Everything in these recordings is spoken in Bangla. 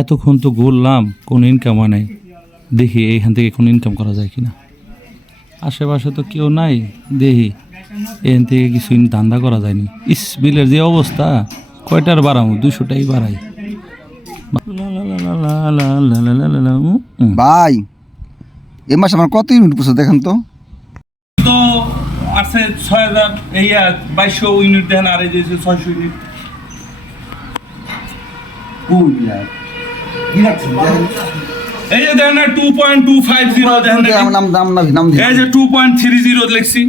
এতক্ষণ তো ঘুরলাম, কোনো ইনকাম হয় নাই। দেখি এইখান থেকে কোনো ইনকাম করা যায় কিনা। আশেপাশে তো কেউ নাই, দেখি এখান থেকে কিছু ধান্দা করা যায়নি। ইস, বিলের যে অবস্থা, কয়টার বাড়াবো, 200টাই বাড়াই। ভাই এ মাসে আমার কত ইউনিট পড়ছে দেখেন তো। তো আছে 6000, এই 2200 ইউনিট দেন, আর এই যে 600 ইউনিট। এই যে দেখেন 2.250 দেখেন, এই যে 2.30 লিখছি,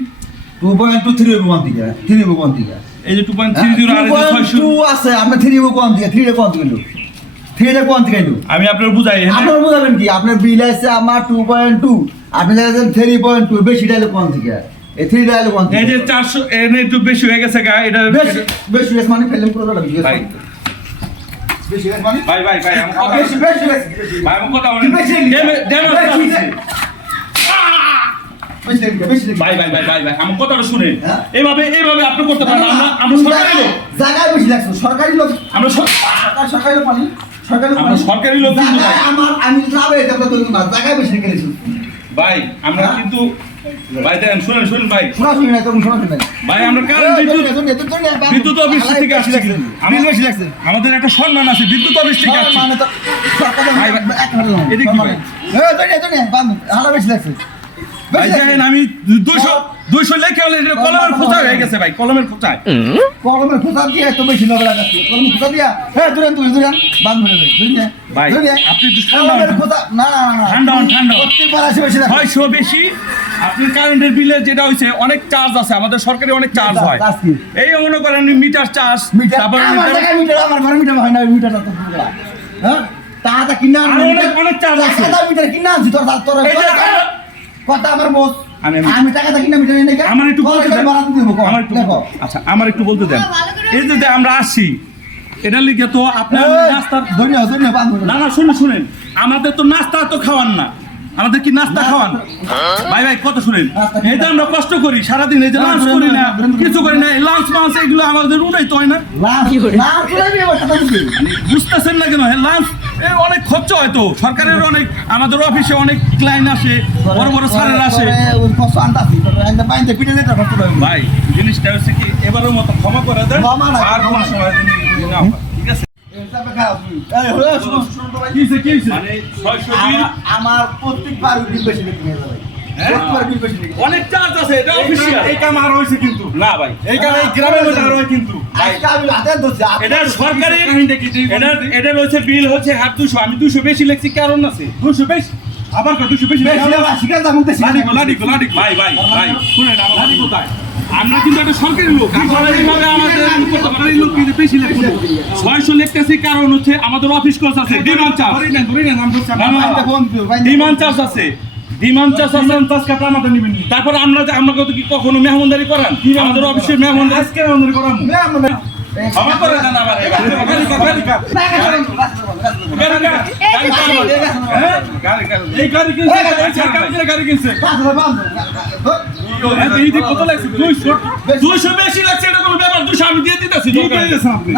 2.23 হইব কোন দিকে 3 হইব কোন দিকে এই যে 2.30 আর এই যে 600 2 আছে আপনি 3 হইব কোন দিকে 3 এর কোন দিকে 3 এর কোন দিকে আমি আপনার বুঝাই। আপনার বুঝাবেন কি আপনার বিল আছে আমার 2.2 আপনি জানেন 3.2 বেশি ডাইলে কোন দিকে এই 3 ডাইলে কোন দিকে এই যে 400 এনে একটু বেশি হয়ে গেছে গা, এটা বেশি মানে ফেললাম পুরো লাগবে ভাই বেশি মানে ভাই ভাই ভাই আমি কথা বেশি ভাই আমি কথা বলেন, ভাই ভাই ভাই ভাই ভাই আমার কথাটা শুনেন। এইভাবে আপনি করতে পারেন। আমরা সরকারি লোক, জায়গায় বেশি লাগছে সরকারি লোক, আমরা সরকারি লোক মানে সরকারি লোক আমার আমি যাবে এটা তো না জায়গায় বেশি গেছি ভাই। আমরা কিন্তু ভাই দেন শুনেন ভাই, শোনা না তখন শোনা না ভাই আমরা কারণ বিদ্যুৎ অফিস থেকে আসছি, আমার বেশি লাগছে আমাদের একটা সম্মান আছে, বিদ্যুৎ অফিস থেকে আসছি। মানে তো সরকার এদিকে কি ভাই? হালা বেশি লাগছে ভাই দেখেন আমি 200 লেখা হলে কলমের খোঁচা হয়ে গেছে ভাই, কলমের খোঁচায়। কলমের খোঁচা দিয়ে এত বেশি লাগা লাগাচ্ছে কলমের খোঁচা দিয়া হ্যাঁ দুরান বান্ধ হয়ে যাবে বুঝলে ভাই আপনি একটু কলমের খোঁচা না ঠান্ডা প্রত্যেকবার আসে বেশি লাগে 600 বেশি। আপনার কারেন্টের বিলে যেটা হইছে অনেক চার্জ আছে, আমাদের সরকারি অনেক চার্জ হয়। এই মনে করেন মিটার চার্জ, তারপর আমার ঘরে মিটার হয় না মিটারটা তো হ্যাঁ টাকা কিনা অনেক চার্জ আছে। মিটার কিনা আনছি তোর কথা আমার বস আমি টাকা কিনা মিটার নেই আমার একটু বলতে দেন, আমার একটু আচ্ছা আমার একটু বলতে দেন। এই যে আমরা আসছি এটা লিখে তো আপনার নাস্তা না না শুনেন আমাদের তো নাস্তা তো খাওয়ান না, আমাদের কি নাস্তা খাওয়ান ভাই ভাই কত শুনেন। এই যে আমরা কষ্ট করি সারাদিন, এই যে লাঞ্চ করি না কিছু করি না, লাঞ্চ মাঞ্চ এগুলো আমাদের উঠাই তো হয় না, বুঝতেছেন না কেন? লাঞ্চ অনেক খরচ হয় তো সরকারের, অনেক আমাদের অফিসে অনেক ক্লায়েন্ট আসে, বড় বড় স্যারের আসে। ভাই জিনিসটা হচ্ছে কি এবারের মতো ক্ষমা করে দেন, আর কোনো সময় ঠিক আছে। আমার প্রত্যেকবার বিল বেশি অনেক চার্জ আছে, এটা অফিসিয়াল। এই কাম আর হইছে কিন্তু না ভাই, এই কাম এই গ্রামের মধ্যে আর হয় কিন্তু এটা সরকারি। এটা হচ্ছে বিল হচ্ছে 200, আমি 200 বেশি লিখছি, কারণ আছে 200 বেশি আবার 200 বেশি ভাই ভাই ভাই ভাই শুনেন আমার লাঠি কোথায়? আমরা কিন্তু একটা সরকারি লোক, এইভাবে আমাদের সরকারি লোক কিন্তু বেশি লিখছি 600 লিখতেছি, কারণ হচ্ছে আমাদের অফিস খরচ আছে, ডিমান্ড চার্জ আছে, ডিমান্ড চার্জ আছে। তারপর আমরা কত কি কখনো মেহমানদারি করান? আমাদের অফিসে মেহমানদারি করান ক্ষমা করে দেন আমার গাড়ি কিনছে কত লাগছে? 200 বেশি লাগছে, এটা কোনো ব্যাপার? 200 আমি দিয়ে দিতেছি,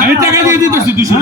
আমি টাকা দিয়ে দিতেছি 200।